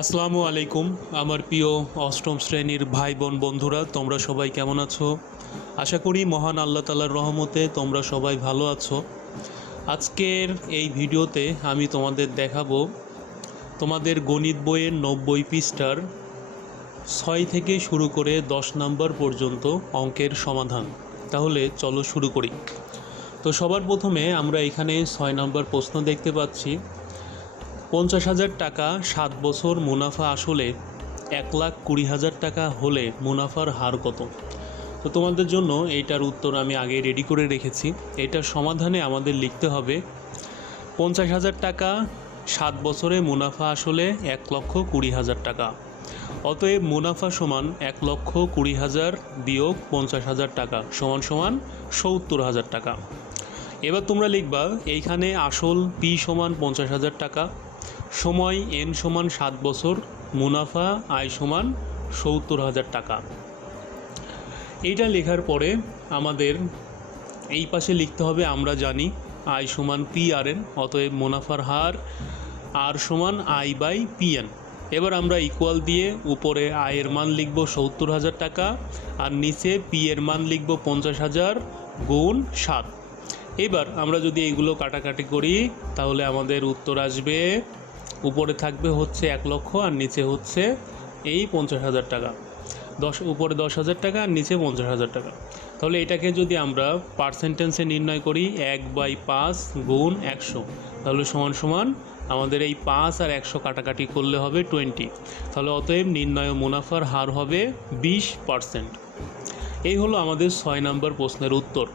আসসালামু আলাইকুম, আমার প্রিয় অষ্টম শ্রেণির ভাই বোন বন্ধুরা, তোমরা সবাই কেমন আছো? আশা করি মহান আল্লাহ তালার রহমতে তোমরা সবাই ভালো আছো। আজকের এই ভিডিওতে আমি তোমাদের দেখাবো তোমাদের গণিত বইয়ের নব্বই পৃষ্ঠার ছয় থেকে শুরু করে দশ নম্বর পর্যন্ত অঙ্কের সমাধান। তাহলে চলো শুরু করি। তো সবার প্রথমে আমরা এখানে ছয় নম্বর প্রশ্ন দেখতে পাচ্ছি। পঞ্চাশ হাজার টাকা সাত বছর মুনাফা আসলে এক লাখ কুড়ি হাজার টাকা হলে মুনাফার হার কত? তো তোমাদের জন্য এইটার উত্তর আমি আগে রেডি করে রেখেছি। এটার সমাধানে আমাদের লিখতে হবে, পঞ্চাশ হাজার টাকা সাত বছরে মুনাফা আসলে এক লক্ষ কুড়ি হাজার টাকা। অতএব মুনাফা সমান এক লক্ষ কুড়ি হাজার বিয়োগ পঞ্চাশ হাজার টাকা সমান সমান সত্তর হাজার টাকা। এবার তোমরা লিখবা, এইখানে আসল পি সমান পঞ্চাশ হাজার টাকা সময় এন সমান সাত বছর, মুনাফা আয় সমান সত্তর হাজার টাকা। এইটা লেখার পরে আমাদের এই পাশে লিখতে হবে, আমরা জানি আয় সমান পি আর এন অতএব মুনাফার হার আর সমান আই বাই পি এন এবার আমরা ইকুয়াল দিয়ে উপরে আয়ের মান লিখব সত্তর হাজার টাকা, আর নিচে পি এর মান লিখব পঞ্চাশ হাজার গুণ সাত। এবার আমরা যদি এইগুলো কাটাকাটি করি, তাহলে আমাদের উত্তর আসবে উপরে থাকবে হচ্ছে এক লক্ষ আর নিচে হচ্ছে এই পঞ্চাশ হাজার টাকা। দশ, উপরে দশ হাজার টাকা আর নিচে পঞ্চাশ হাজার টাকা। তাহলে এটাকে যদি আমরা পার্সেন্টেন্সে নির্ণয় করি, এক বাই পাঁচ গুণ একশো, তাহলে সমান সমান আমাদের এই পাঁচ আর একশো কাটাকাটি করলে হবে টোয়েন্টি তাহলে অতএব নির্ণয় মুনাফার হার হবে বিশ পার্সেন্ট এই হলো আমাদের ছয় নম্বর প্রশ্নের উত্তর।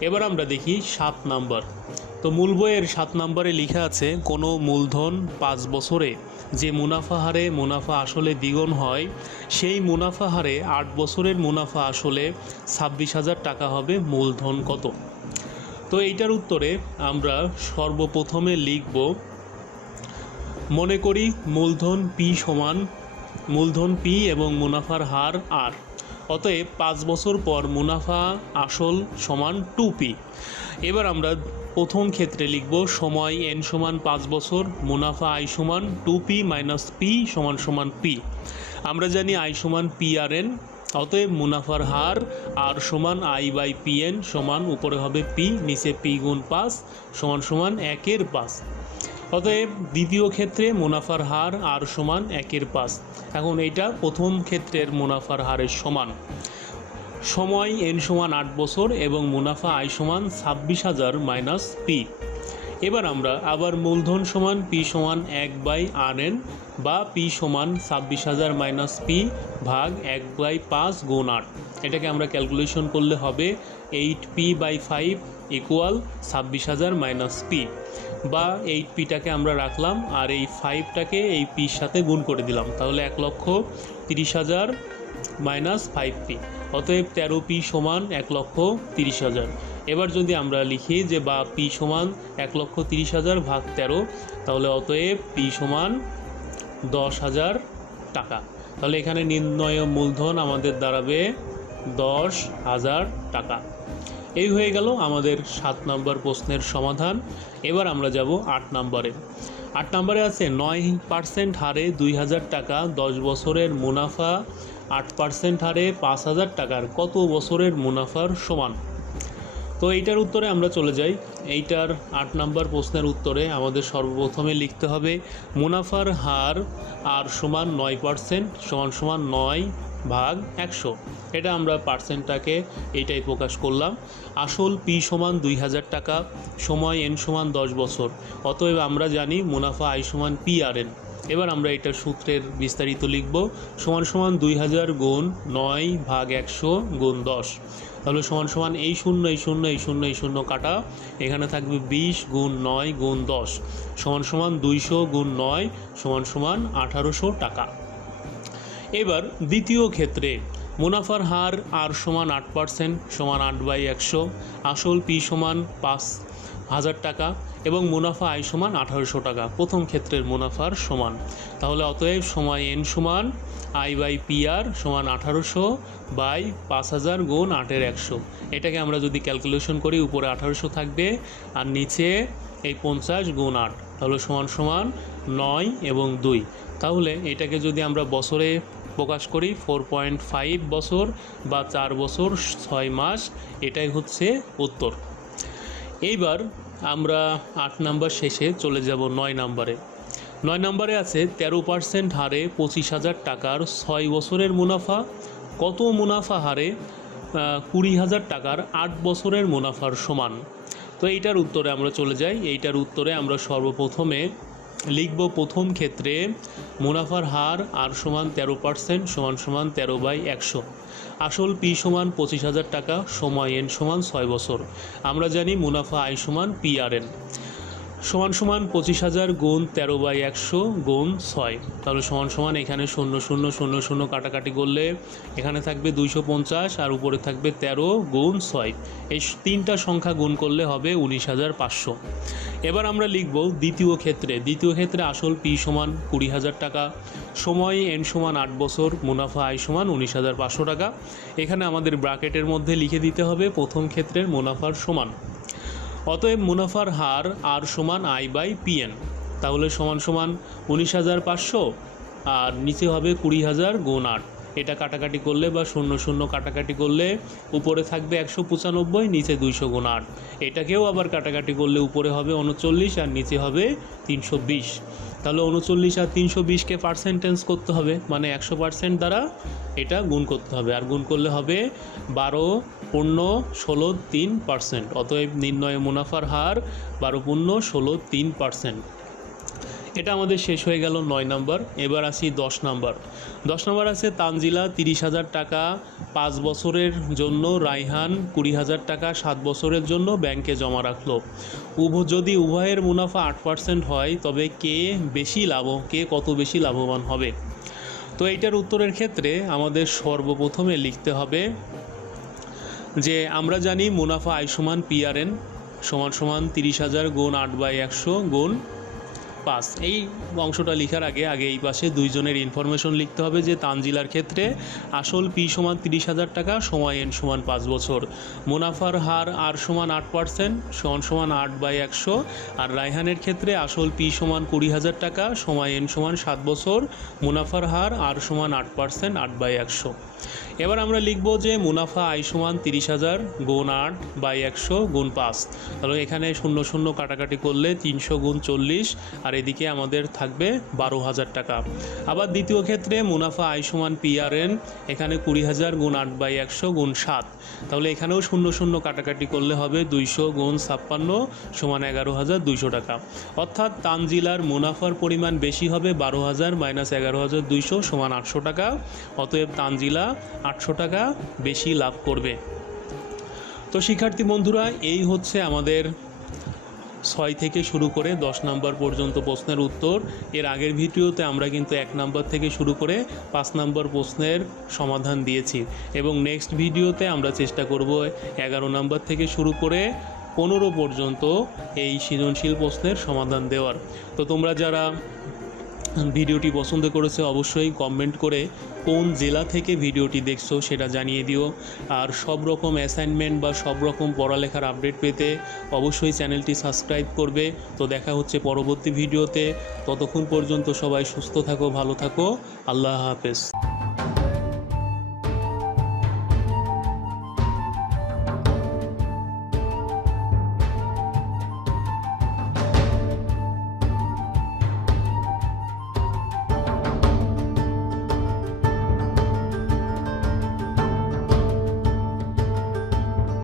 এবার আমরা দেখি সাত নাম্বার। তো মূল বইয়ের সাত নম্বরে লেখা আছে, কোনো মূলধন পাঁচ বছরে যে মুনাফা হারে মুনাফা আসলে দ্বিগুণ হয়, সেই মুনাফা হারে আট বছরের মুনাফা আসলে ছাব্বিশ হাজার টাকা হবে, মূলধন কত? তো এইটার উত্তরে আমরা সর্বপ্রথমে লিখব, মনে করি মূলধন পি সমান, মূলধন পি এবং মুনাফার হার আর। অতএব পাঁচ বছর পর মুনাফা, আসল সমান টু পি এবার আমরা প্রথম ক্ষেত্রে লিখব সময় এন সমান পাঁচ বছর, মুনাফা আই সমান টু পি মাইনাস পি সমান সমান পি। আমরা জানি আই সমান পি আর এন, অতএব মুনাফার হার আর সমান আই বাই পি এন সমান উপরে হবে পি, নিচে পি গুণ পাঁচ, সমান সমান একের পাঁচ। অতএব দ্বিতীয় ক্ষেত্রে মুনাফার হার আর সমান একের পাঁচ। এখন এইটা প্রথম ক্ষেত্রের মুনাফার হারের সমান। সময় এন সমান আট বছর এবং মুনাফা আয় সমান ছাব্বিশ হাজার মাইনাস পি। এবার আমরা আবার মূলধন সমান পি সমান এক বাই আর এন বা পি সমান ছাব্বিশ হাজার মাইনাস পি ভাগ এক বাই পাঁচ গুণ আট। এটাকে আমরা ক্যালকুলেশন করলে হবে eight P by five equal ছাব্বিশ হাজার মাইনাস পি বা এইট পিটাকে আমরা রাখলাম আর এই ফাইভটাকে এই পির সাথে গুণ করে দিলাম। তাহলে এক লক্ষ তিরিশ হাজার মাইনাস ফাইভ পি অতএব তেরো পি সমান এক লক্ষ তিরিশ হাজার। এবার যদি আমরা লিখি যে বা পি সমান এক লক্ষ তিরিশ হাজার ভাগ তেরো, তাহলে অতএব পি সমান দশ হাজার টাকা। তাহলে এখানে নির্ণয় মূলধন আমাদের দাঁড়াবে দশ হাজার টাকা। এই হয়ে গেল আমাদের সাত নম্বর প্রশ্নের সমাধান। এবার আমরা যাব আট নম্বরে। আট নম্বরে আছে নয় পার্সেন্ট হারে দুই হাজার টাকা, দশ বছরের মুনাফা, আট পার্সেন্ট হারে পাঁচ হাজার টাকার। কত বছরের মুনাফার সমান? তো এইটার উত্তরে আমরা চলে যাই। এইটার আট নম্বর প্রশ্নের উত্তরে আমাদের সর্বপ্রথমে লিখতে হবে, মুনাফার হার আর সমান নয় পার্সেন্ট, সমান সমান নয় ভাগ একশো। এটা আমরা পার্সেন্টটাকে এইটাই প্রকাশ করলাম। আসল পি সমান দুই হাজার টাকা, সময় এন সমান দশ বছর। অতএব আমরা জানি মুনাফা আই সমান পি আর এন। এবার আমরা এটা সূত্রের বিস্তারিত লিখব। সমান সমান দুই হাজার গুণ নয় ভাগ একশো গুণ দশ। তাহলে সমান সমান এই শূন্য এই শূন্য এই শূন্য এই শূন্য কাটা। এখানে থাকবে বিশ গুণ নয় গুণ দশ। সমান সমান দুইশো গুণ নয়, সমান সমান আঠারোশো টাকা। এবার দ্বিতীয় ক্ষেত্রে মুনাফার হার আর সমান আট পার্সেন্ট, সমান আট বাই একশো, আসল পি সমান পাঁচ হাজার টাকা এবং মুনাফা আয় সমান আঠারোশো টাকা। প্রথম ক্ষেত্রের মুনাফার সমান। তাহলে অতএব সময় এন সমান আই বাই পি আর সমান আঠারোশো বাই পাঁচ হাজার গুণ আটের একশো। এটাকে আমরা যদি ক্যালকুলেশন করি, উপরে আঠারোশো থাকবে আর নিচে এই পঞ্চাশ গুণ আট। তাহলে সমান সমান নয় এবং দুই। তাহলে এটাকে যদি আমরা বছরে প্রকাশ করি ফোর পয়েন্ট ফাইভ বছর বা চার বছর, ছয় মাস, এটাই হচ্ছে উত্তর। এইবার আমরা আট নাম্বার শেষে চলে যাব নয় নাম্বারে। নয় নম্বরে আছে, তেরো পার্সেন্ট হারে পঁচিশ হাজার টাকার ছয় বছরের মুনাফা। কত মুনাফা হারে? কুড়ি হাজার টাকার আট বছরের মুনাফার সমান। তো এইটার উত্তরে আমরা চলে যাই। এইটার উত্তরে আমরা সর্বপ্রথমে লিখব প্রথম ক্ষেত্রে মুনাফার হার আর সমান তেরো পার্সেন্ট সমান সমান তেরো বাই একশো। আসল পি সমান পঁচিশ হাজার টাকা, সময় এন সমান ছয় বছর। আমরা জানি মুনাফা আই সমান পি আর এন। সমান সমান পঁচিশ হাজার গুণ তেরো বাই একশো গুণ ছয়। তাহলে সমান সমান এখানে শূন্য শূন্য শূন্য শূন্য কাটাকাটি করলে এখানে থাকবে দুইশো পঞ্চাশ আর উপরে থাকবে তেরো গুণ ছয়। এই তিনটা সংখ্যা গুণ করলে হবে উনিশ হাজার পাঁচশো। এবার আমরা লিখব দ্বিতীয় ক্ষেত্রে। দ্বিতীয় ক্ষেত্রে আসল পি সমান কুড়ি হাজার টাকা, সময় এন সমান আট বছর, মুনাফা আয় সমান উনিশ হাজার পাঁচশো টাকা। এখানে আমাদের ব্রাকেটের মধ্যে লিখে দিতে হবে প্রথম ক্ষেত্রের মুনাফার সমান। অতএব মুনাফার হার আর সমান আই বাই পিএন। তাহলে সমান সমান উনিশ হাজার পাঁচশো আর নিচে হবে কুড়ি হাজার গুণ আট। এটা কাটাকাটি করলে বা শূন্য শূন্য কাটাকাটি করলে উপরে থাকবে একশো পঁচানব্বই, নিচে দুইশো গুণ আট। এটাকেও আবার কাটাকাটি করলে উপরে হবে উনচল্লিশ আর নিচে হবে তিনশো বিশ। তাহলে উনচল্লিশ আর তিনশো বিশকে পার্সেন্টেন্স করতে হবে। মানে একশো পার্সেন্ট দ্বারা এটা গুণ করতে হবে। আর গুণ করলে হবে বারো পূর্ণ ষোলো, তিন পার্সেন্ট অতএব নির্ণয় মুনাফার হার বারো পূর্ণ ষোলো, তিন পার্সেন্ট এটা আমাদের শেষ হয়ে গেল নয় নাম্বার, এবার আসি দশ নাম্বার। দশ নাম্বার আছে তানজিলা, তিরিশ হাজার টাকা পাঁচ বছরের জন্য, রাইহান কুড়ি হাজার টাকা সাত বছরের জন্য ব্যাংকে জমা রাখল। উভ, যদি উভয়ের মুনাফা আট পার্সেন্ট হয়, তবে কে বেশি লাভ, কে কত বেশি লাভবান হবে? তো এইটার উত্তরের ক্ষেত্রে আমাদের সর্বপ্রথমে লিখতে হবে যে, আমরা জানি মুনাফা আয় সমান পিআরএন সমান সমান তিরিশ হাজার গুণ আট বাই একশো গুণ পাঁচ এই অংশটা লেখার আগে আগে এই পাশে দুইজনের ইনফরমেশন লিখতে হবে যে তানজিলার ক্ষেত্রে আসল পি সমান তিরিশ হাজার টাকা সময় এন সমান পাঁচ বছর। মুনাফার হার আর সমান আট পার্সেন্ট সমান সমান আট বাই একশো। আর রায়হানের ক্ষেত্রে আসল পি সমান কুড়ি হাজার টাকা সময় এন সমান সাত বছর। মুনাফার হার আর সমান আট পার্সেন্ট আট বাই একশো। এবার আমরা লিখব যে মুনাফা আয় সমান তিরিশ হাজার গুণ আট বাই একশো গুণ পাঁচ। তাহলে এখানে শূন্য শূন্য কাটাকাটি করলে তিনশো গুণ চল্লিশ, আর এদিকে আমাদের থাকবে বারো হাজার টাকা। আবার দ্বিতীয় ক্ষেত্রে মুনাফা আয় সমান পিআরএন, এখানে কুড়ি হাজার গুণ আট বাই একশো গুণ সাত। তাহলে এখানেও শূন্য শূন্য কাটাকাটি করলে হবে দুইশো গুণ ছাপ্পান্ন সমান এগারো হাজার দুইশো টাকা। অর্থাৎ তানজিলার মুনাফার পরিমাণ বেশি হবে বারো হাজার মাইনাস এগারো হাজার দুইশো সমান আটশো টাকা। অতএব তানজিলা আটশো টাকা বেশি লাভ করবে। তো শিক্ষার্থী বন্ধুরা, এই হচ্ছে আমাদের ছয় থেকে শুরু করে দশ নাম্বার পর্যন্ত প্রশ্নের উত্তর। এর আগের ভিডিওতে আমরা কিন্তু এক নাম্বার থেকে শুরু করে পাঁচ নাম্বার প্রশ্নের সমাধান দিয়েছি এবং নেক্সট ভিডিওতে আমরা চেষ্টা করব এগারো নাম্বার থেকে শুরু করে পনেরো পর্যন্ত এই সৃজনশীল প্রশ্নের সমাধান দেওয়ার। তো তোমরা যারা ভিডিওটি পছন্দ করেছে অবশ্যই কমেন্ট করে কোন জেলা থেকে ভিডিওটি দেখছ সেটা জানিয়ে দিও। আর সব রকম অ্যাসাইনমেন্ট বা সব রকম পড়ালেখার আপডেট পেতে অবশ্যই চ্যানেলটি সাবস্ক্রাইব করবে। তো দেখা হচ্ছে পরবর্তী ভিডিওতে। ততক্ষণ পর্যন্ত সবাই সুস্থ থাকো, ভালো থাকো। আল্লাহ হাফেজ।